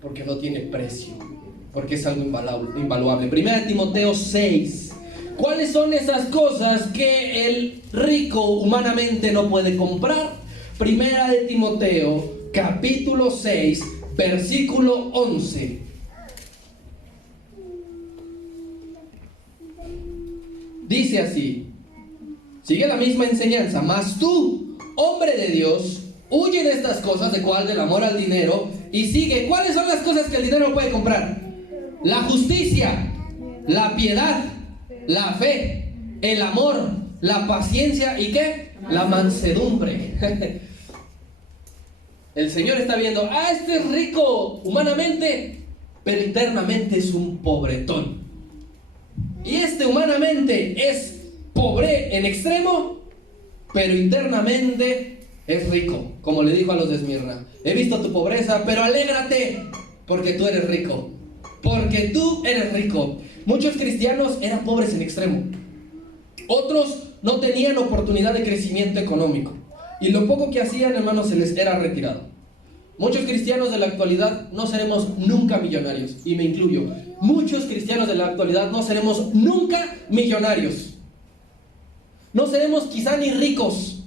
porque no tiene precio, porque es algo invaluable. 1 Timoteo 6. ¿Cuáles son esas cosas que el rico humanamente no puede comprar? 1 Timoteo, capítulo 6, versículo 11. Dice así, sigue la misma enseñanza: mas tú, hombre de Dios, huye de estas cosas, ¿de cuál? Del amor al dinero, y sigue. ¿Cuáles son las cosas que el dinero no puede comprar? La justicia, la piedad, la fe, el amor, la paciencia y ¿qué? La mansedumbre. El Señor está viendo: este es rico humanamente, pero internamente es un pobretón. Y este humanamente es pobre en extremo, pero internamente es rico. Como le dijo a los de Esmirna: he visto tu pobreza, pero alégrate, porque tú eres rico. Porque tú eres rico. Muchos cristianos eran pobres en extremo. Otros no tenían oportunidad de crecimiento económico. Y lo poco que hacían, hermanos, se les era retirado. Muchos cristianos de la actualidad no seremos nunca millonarios, y me incluyo. Muchos cristianos de la actualidad no seremos nunca millonarios. No seremos quizá ni ricos.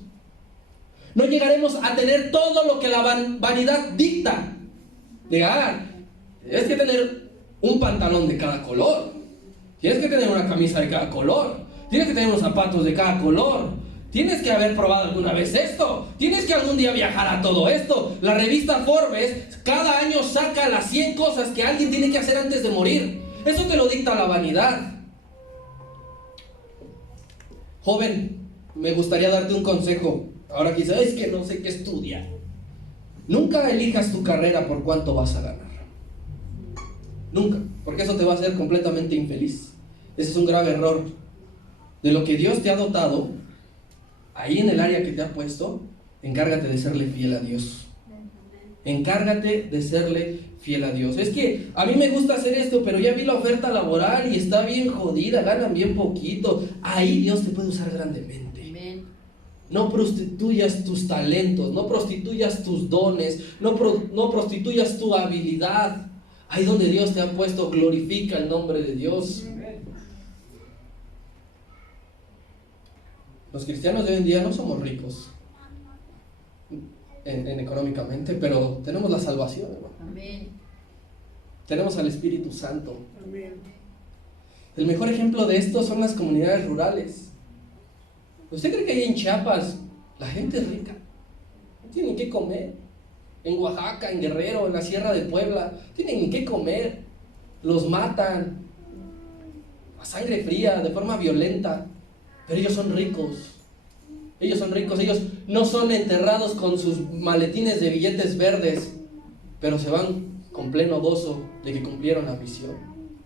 No llegaremos a tener todo lo que la vanidad dicta. Diga: tienes que tener un pantalón de cada color, tienes que tener una camisa de cada color, tienes que tener unos zapatos de cada color, tienes que haber probado alguna vez esto, tienes que algún día viajar a todo esto. La revista Forbes cada año saca las 100 cosas que alguien tiene que hacer antes de morir. Eso te lo dicta la vanidad. Joven, me gustaría darte un consejo. Ahora quizás es que no sé qué estudiar. Nunca elijas tu carrera por cuánto vas a ganar. Nunca, porque eso te va a hacer completamente infeliz. Ese es un grave error. De lo que Dios te ha dotado, ahí en el área que te ha puesto, encárgate de serle fiel a Dios. Encárgate de serle fiel a Dios. Es que a mí me gusta hacer esto, pero ya vi la oferta laboral y está bien jodida, ganan bien poquito. Ahí Dios te puede usar grandemente. No prostituyas tus talentos, no prostituyas tus dones, no prostituyas tu habilidad. Ahí donde Dios te ha puesto, glorifica el nombre de Dios. Los cristianos de hoy en día no somos ricos en económicamente, pero tenemos la salvación, hermano. Amén. Tenemos al Espíritu Santo. Amén. El mejor ejemplo de esto son las comunidades rurales. ¿Usted cree que ahí en Chiapas la gente es rica? No tienen qué comer. En Oaxaca, en Guerrero, en la Sierra de Puebla, tienen qué comer. Los matan a sangre fría, de forma violenta. Pero ellos son ricos. Ellos son ricos. Ellos no son enterrados con sus maletines de billetes verdes, pero se van con pleno gozo de que cumplieron la misión.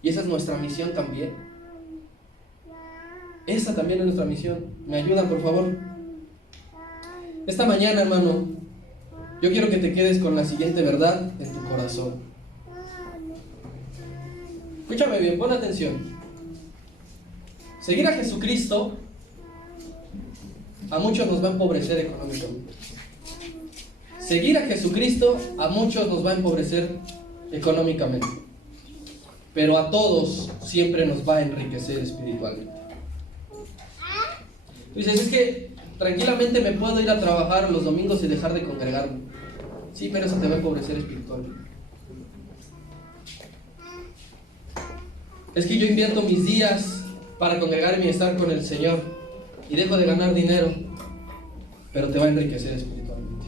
Y esa es nuestra misión también. Esa también es nuestra misión. ¿Me ayudan, por favor? Esta mañana, hermano, yo quiero que te quedes con la siguiente verdad en tu corazón. Escúchame bien, pon atención. Seguir a Jesucristo a muchos nos va a empobrecer económicamente. Seguir a Jesucristo a muchos nos va a empobrecer económicamente. Pero a todos siempre nos va a enriquecer espiritualmente. Tú dices, es que tranquilamente me puedo ir a trabajar los domingos y dejar de congregarme. Sí, pero eso te va a empobrecer espiritualmente. Es que yo invierto mis días para congregarme y estar con el Señor y dejo de ganar dinero, pero te va a enriquecer espiritualmente.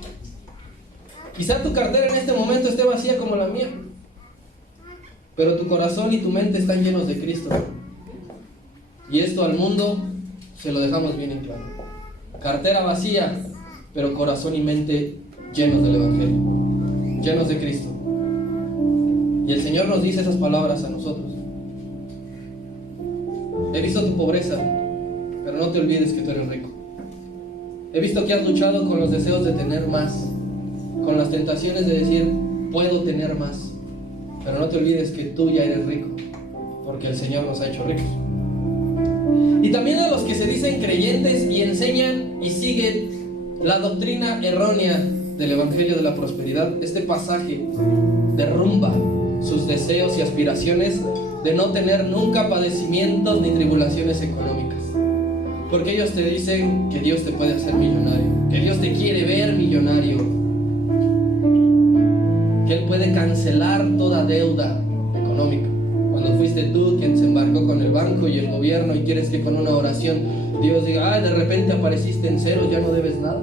Quizá tu cartera en este momento esté vacía como la mía, pero tu corazón y tu mente están llenos de Cristo. Y esto al mundo se lo dejamos bien en claro. Cartera vacía, pero corazón y mente llenos del Evangelio, llenos de Cristo. Y el Señor nos dice esas palabras a nosotros. He visto tu pobreza, pero no te olvides que tú eres rico. He visto que has luchado con los deseos de tener más, con las tentaciones de decir, puedo tener más. Pero no te olvides que tú ya eres rico, porque el Señor nos ha hecho ricos. Y también a los que se dicen creyentes y enseñan y siguen la doctrina errónea del Evangelio de la Prosperidad, este pasaje derrumba sus deseos y aspiraciones de no tener nunca padecimientos ni tribulaciones económicas. Porque ellos te dicen que Dios te puede hacer millonario, que Dios te quiere ver millonario, que Él puede cancelar toda deuda económica. Cuando fuiste tú quien se embarcó con el banco y el gobierno y quieres que con una oración Dios diga, de repente apareciste en ceros, ya no debes nada,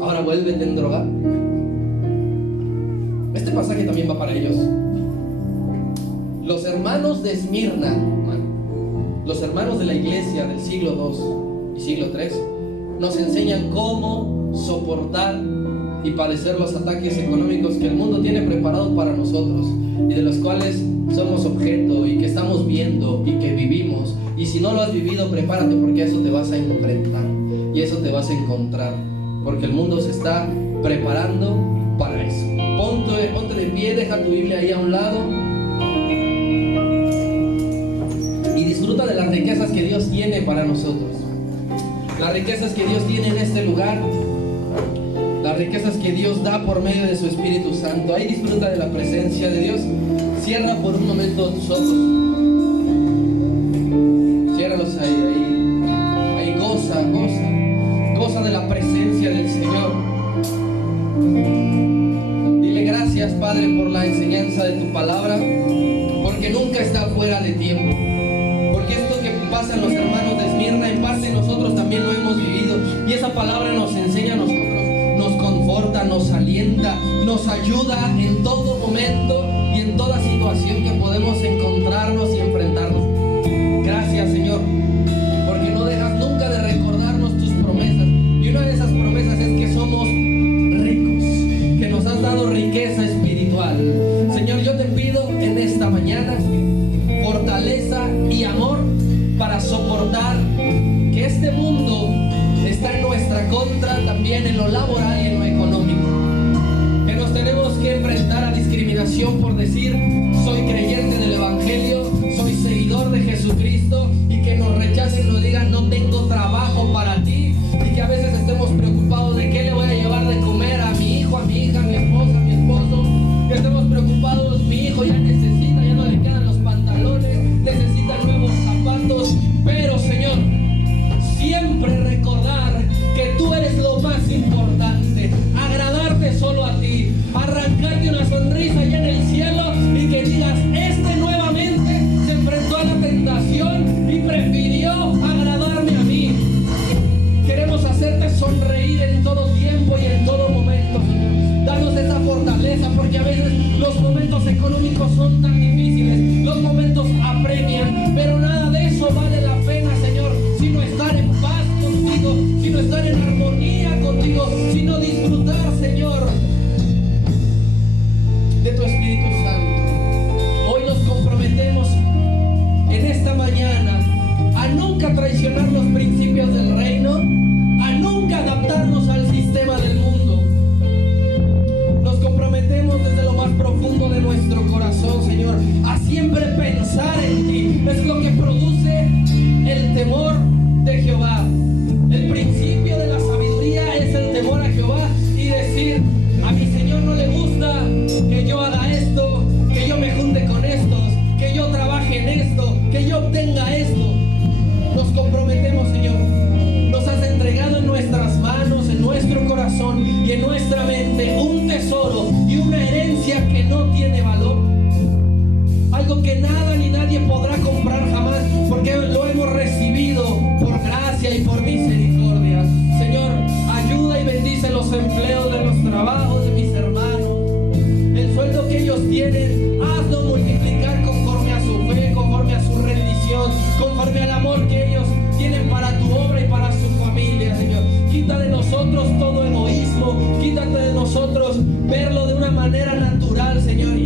ahora vuélvete a endrogar. Este pasaje también va para ellos. Los hermanos de Esmirna, los hermanos de la iglesia del siglo II y siglo III, nos enseñan cómo soportar y padecer los ataques económicos que el mundo tiene preparados para nosotros y de los cuales somos objeto y que estamos viendo y que vivimos. Y si no lo has vivido, prepárate, porque a eso te vas a enfrentar y eso te vas a encontrar, porque el mundo se está preparando para eso. Ponte de pie, deja tu Biblia ahí a un lado y disfruta de las riquezas que Dios tiene para nosotros, las riquezas que Dios tiene en este lugar, las riquezas que Dios da por medio de su Espíritu Santo. Ahí disfruta de la presencia de Dios. Cierra por un momento tus ojos, ciérralos ahí, goza de la presencia del Señor. Dile gracias, Padre, por la enseñanza de tu palabra, porque nunca está fuera de tiempo, porque esto que pasa en los hermanos de Esmirna, en parte nosotros también lo hemos vivido, y esa palabra nos enseña a nosotros, nos conforta, nos alienta, nos ayuda en todo momento y en toda situación que podemos encontrarnos y enfrentarnos. Gracias, Señor, porque no dejas nunca de recordarnos tus promesas, y una de esas promesas es que somos ricos, que nos has dado riqueza espiritual. Señor, yo te pido en esta mañana fortaleza y amor para soportar que este mundo está en nuestra contra, también en lo laboral y en lo económico, que nos tenemos que enfrentar a discriminación por decir soy creyente del Evangelio, soy seguidor de Jesucristo, y que nos rechacen y nos digan no tengo trabajo para ti, y que a veces estemos preocupados de qué le voy a llevar de comer a mi hijo, a mi hija, a mi esposa, a mi esposo, que estemos preocupados, mi hijo ya necesita, ya no le quedan los pantalones, necesita nuevos zapatos, pero Señor, siempre recordar que tú eres lo más importante, agradarte solo a ti, arrancarte una sonrisa allá en el cielo y que digas, este nuevamente se enfrentó a la tentación y prefirió agradarme a mí. Queremos hacerte sonreír en todo tiempo y en todo momento, Señor. Danos esa fortaleza, porque a veces los momentos económicos son tan difíciles, los momentos apremian, pero nada de eso vale la pena, Señor, sino estar en paz contigo, sino estar en armonía contigo, sino disfrutar, Señor, de tu Espíritu Santo. Hoy nos comprometemos en esta mañana a nunca traicionar los principios del reino, a nunca adaptarnos al sistema del mundo. Nos comprometemos desde lo más profundo de nuestro corazón, Señor, a siempre pensar en ti. Es lo que produce el temor de Jehová. El principio de la sabiduría es el temor a Jehová y decir, a mi Señor no le gusta que yo haga esto, que yo me junte con estos, que yo trabaje en esto, que yo obtenga esto. Nos comprometemos, Señor. Nos has entregado en nuestras manos, en nuestro corazón y en nuestra mente un tesoro y una herencia que no tiene valor, algo que nada ni nadie podrá comprar jamás, porque lo hemos recibido por gracia y por misericordia. Señor, ayuda y bendice los empleos de los trabajos de mis hermanos. verlo de una manera natural, Señor,